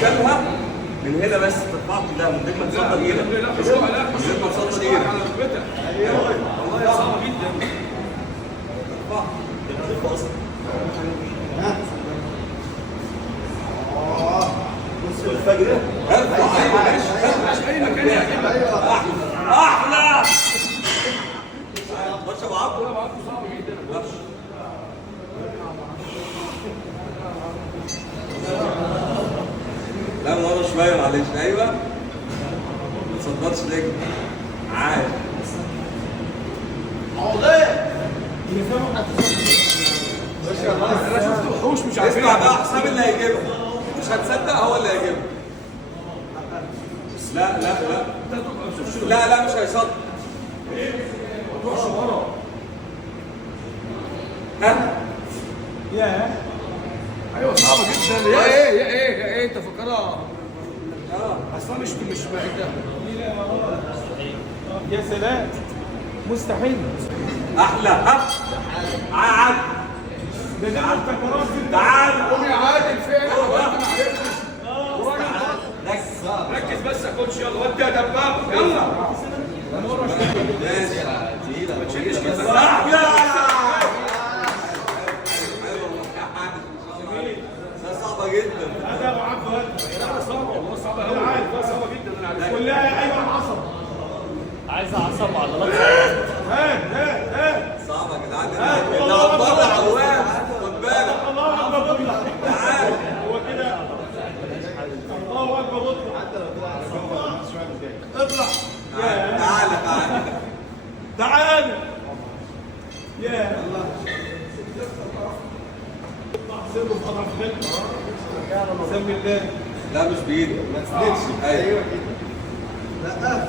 تركبها من هنا بس تطلع كده من غير ما تصدر ايدك. من غير ما تصدر ايدك. والله صعبه جدا. بص الفجر مش اي مكان يعجبك. احلى خش ابو عبد. صعب جدا. لا مرة شوية معلش. ايوه ما تصدرش رجل عادي. عوضيه انا شفت وحوش مش عارفين. اسمع بقى حسام اللي هيجيبها. مش هتصدق هو اللي هيجيبها. لا لا لا لا لا مش هيصدق. ها؟ ايوه صعبه جدا. يا ايه يا ايه يا ايه انت فاكرها اصلا مش انت. يا سلام مستحيل. احلى. ها؟ تعال ده انا افتكرت تعال. قوم يا عادل فين؟ ركز. ركز بس يا كوتش. يلا ودي يا دباب يلا. ماشي. ما تشيلش كده. احلى. ده صعبة جدا. هذا ابو عبد لا صعبه والله صعبه قوي. صعبه جدا. انا عارف. كلها ايوه عصب. عايز اعصب وعضلات. هات صعبة يا جدعان. اللي هتطلع عواد خد بالك. الله اكبر اطلع. تعال. هو كده الله اكبر اطلع. حتى لو اطلع. تعال تعال. تعال يا الله. سيبه في اضعف خلق. سمي الله. لا مش بايدك. ما تسندش. ايوه لا تعالى